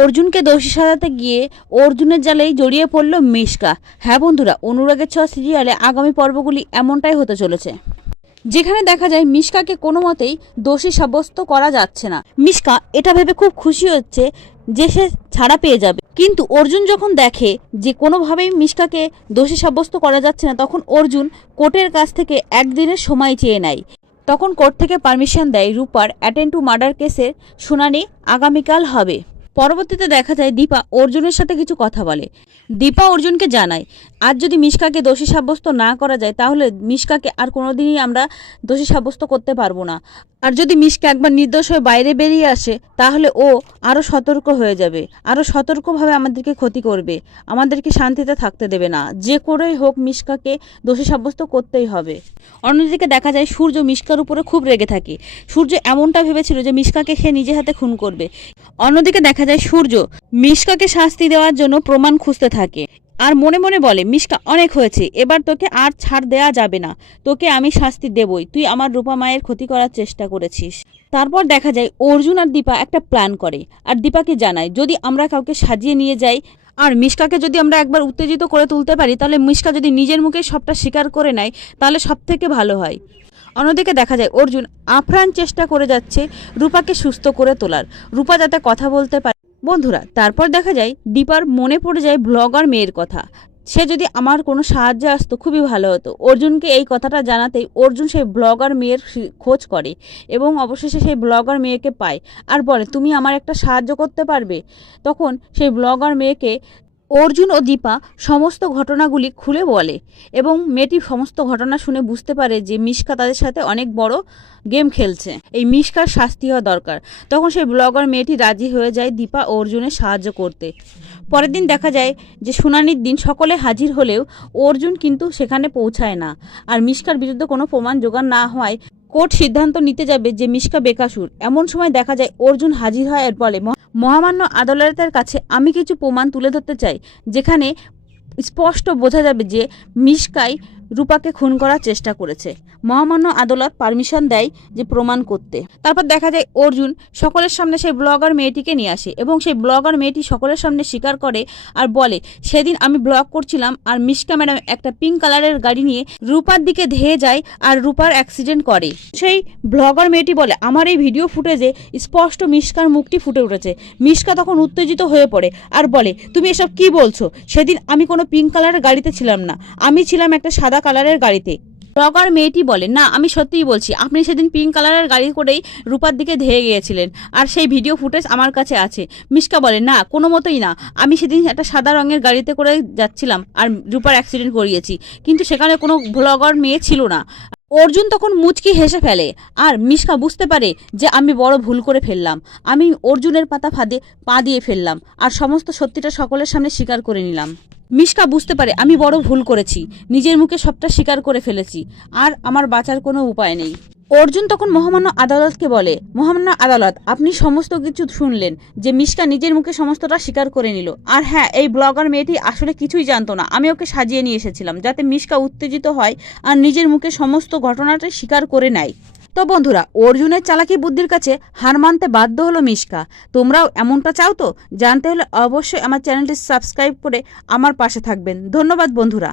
অর্জুনকে দোষী সাজাতে গিয়ে অর্জুনের জালেই জড়িয়ে পড়ল মিশকা। হ্যাঁ বন্ধুরা, অনুরাগের ছোঁয়া সিরিয়ালে আগামী পর্বগুলি এমনটাই হতে চলেছে, যেখানে দেখা যায় মিশকাকে কোনো মতেই দোষী সাব্যস্ত করা যাচ্ছে না। মিশকা এটা ভেবে খুব খুশি হচ্ছে যে সে ছাড়া পেয়ে যাবে, কিন্তু অর্জুন যখন দেখে যে কোনোভাবেই মিশকাকে দোষী সাব্যস্ত করা যাচ্ছে না, তখন অর্জুন কোর্টের কাছ থেকে একদিনের সময় চেয়ে নেয়। তখন কোর্ট থেকে পারমিশন দেয় রূপার অ্যাটেন্ড টু মার্ডার কেসের শুনানি আগামীকাল হবে। পরবর্তীতে দেখা যায় দীপা অর্জুনের সাথে কিছু কথা বলে। দীপা অর্জুনকে জানায় আজ যদি মিশকাকে দোষী সাব্যস্ত না করা যায় তাহলে মিশকাকে আর কোনোদিনই আমরা দোষী সাব্যস্ত করতে পারবো না। আর যদি মিশকা একবার নির্দোষ হয়ে বাইরে বেরিয়ে আসে তাহলে ও আরও সতর্ক হয়ে যাবে, আরও সতর্কভাবে আমাদেরকে ক্ষতি করবে, আমাদেরকে শান্তিতে থাকতে দেবে না। যে করেই হোক মিশকাকে দোষী সাব্যস্ত করতেই হবে। অন্যদিকে দেখা যায় সূর্য মিশকার উপরে খুব রেগে থাকে। সূর্য এমনটা ভেবেছিল যে মিশকাকে সে নিজে হাতে খুন করবে। অন্যদিকে দেখা যায় সূর্য মিশকাকে শাস্তি দেওয়ার জন্য প্রমাণ খুঁজতে থাকে আর মনে মনে বলে, মিশকা অনেক হয়েছে, এবার তোকে আর ছাড় দেয়া যাবে না, তোকে আমি শাস্তি দেবই, তুই আমার রূপা মায়ের ক্ষতি করার চেষ্টা করেছিস। তারপর দেখা যায় অর্জুন আর দীপা একটা প্ল্যান করে আর দীপাকে জানায় যদি আমরা কাউকে সাজিয়ে নিয়ে যাই আর মিশকাকে যদি আমরা একবার উত্তেজিত করে তুলতে পারি তাহলে মিশকা যদি নিজের মুখে সবটা স্বীকার করে নেয় তাহলে সব থেকে ভালো হয়। অন্যদিকে দেখা যায় অর্জুন আপ্রাণ চেষ্টা করে যাচ্ছে রূপাকে সুস্থ করে তোলার, রূপা যাতে কথা বলতে পারে। বন্ধুরা, তারপর দেখা যায় দীপার মনে পড়ে যায় ব্লগার মেয়ের কথা। সে যদি আমার কোনো সাহায্যে আসতো খুবই ভালো হতো। অর্জুনকে এই কথাটা জানাতেই অর্জুন সেই ব্লগার মেয়ের খোঁজ করে এবং অবশেষে সেই ব্লগার মেয়েকে পায় আর বলে তুমি আমার একটা সাহায্য করতে পারবে। তখন সেই ব্লগার মেয়েকে অর্জুন ও দীপা সমস্ত ঘটনাগুলি খুলে বলে এবং মেয়েটি সমস্ত ঘটনা শুনে বুঝতে পারে যে মিশকা তাদের সাথে অনেক বড় গেম খেলছে, এই মিশকার শাস্তি হওয়া দরকার। তখন সেই ব্লগার মেয়েটি রাজি হয়ে যায় দীপা ও অর্জুনের সাহায্য করতে। পরের দিন দেখা যায় যে শুনানির দিন সকলে হাজির হলেও অর্জুন কিন্তু সেখানে পৌঁছায় না। আর মিশকার বিরুদ্ধে কোনো প্রমাণ জোগাড় না হওয়ায় কোর্ট সিদ্ধান্ত নিতে যাবে যে মিশকা বেকসুর। এমন সময় দেখা যায় অর্জুন হাজির হয় আর বলে, মহামান্য আদালতের কাছে আমি কিছু প্রমাণ তুলে ধরতে চাই যেখানে স্পষ্ট বোঝা যাবে যে মিশকাই রূপাকে খুন করার চেষ্টা করেছে। মহামান্য আদালত পারমিশন দেয় যে প্রমাণ করতে। তারপর দেখা যায় অর্জুন সকলের সামনে সেই ব্লগার মেয়েটিকে নিয়ে আসে এবং সেই ব্লগার মেয়েটি সকলের সামনে স্বীকার করে আর বলে, সেদিন আমি ব্লগ করছিলাম আর মিশকা ম্যাডাম একটা পিঙ্ক কালারের গাড়ি নিয়ে রূপার দিকে ধেয়ে যায় আর রূপার অ্যাক্সিডেন্ট করে। সেই ব্লগার মেয়েটি বলে, আমার এই ভিডিও ফুটেজে স্পষ্ট মিশকার মুখটি ফুটে উঠেছে। মিশকা তখন উত্তেজিত হয়ে পড়ে আর বলে, তুমি এসব কি বলছো? সেদিন আমি কোনো পিঙ্ক কালারের গাড়িতে ছিলাম না, আমি ছিলাম একটা সাদা কালারের গাড়িতে। ব্লগার মেয়েটি বলে, না আমি সত্যিই বলছি, আপনি সেদিন পিঙ্ক কালারের গাড়ি করেই রূপার দিকে ধেয়ে গিয়েছিলেন আর সেই ভিডিও ফুটেজ আমার কাছে আছে। মিশকা বলে, না কোনো মতোই না, আমি সেদিন একটা সাদা রঙের গাড়িতে করে যাচ্ছিলাম আর রূপার অ্যাক্সিডেন্ট করিয়েছি, কিন্তু সেখানে কোনো ব্লগার মেয়ে ছিল না। অর্জুন তখন মুচকি হেসে ফেলে আর মিশকা বুঝতে পারে যে আমি বড় ভুল করে ফেললাম, আমি অর্জুনের পাতা ফাঁদে পা দিয়ে ফেললাম আর সমস্ত সত্যিটা সকলের সামনে স্বীকার করে নিলাম। মিশকা বুঝতে পারে আমি বড় ভুল করেছি, নিজের মুখে সবটা স্বীকার করে ফেলেছি আর আমার বাঁচার কোনো উপায় নেই। অর্জুন তখন মহামান্য আদালতকে বলে, মহামান্য আদালত, আপনি সমস্ত কিছু শুনলেন যে মিশকা নিজের মুখে সমস্তটা স্বীকার করে নিল। আর হ্যাঁ, এই ব্লগার মেয়েটি আসলে কিছুই জানতো না, আমি ওকে সাজিয়ে নিয়ে এসেছিলাম যাতে মিশকা উত্তেজিত হয় আর নিজের মুখে সমস্ত ঘটনাটা স্বীকার করে নেয়। তো বন্ধুরা, অর্জুনের চালাকি বুদ্ধির কাছে হার মানতে বাধ্য হলো মিশকা। তোমরাও এমনটা চাও তো? জানতে হলে অবশ্যই আমার চ্যানেলটি সাবস্ক্রাইব করে আমার পাশে থাকবেন। ধন্যবাদ বন্ধুরা।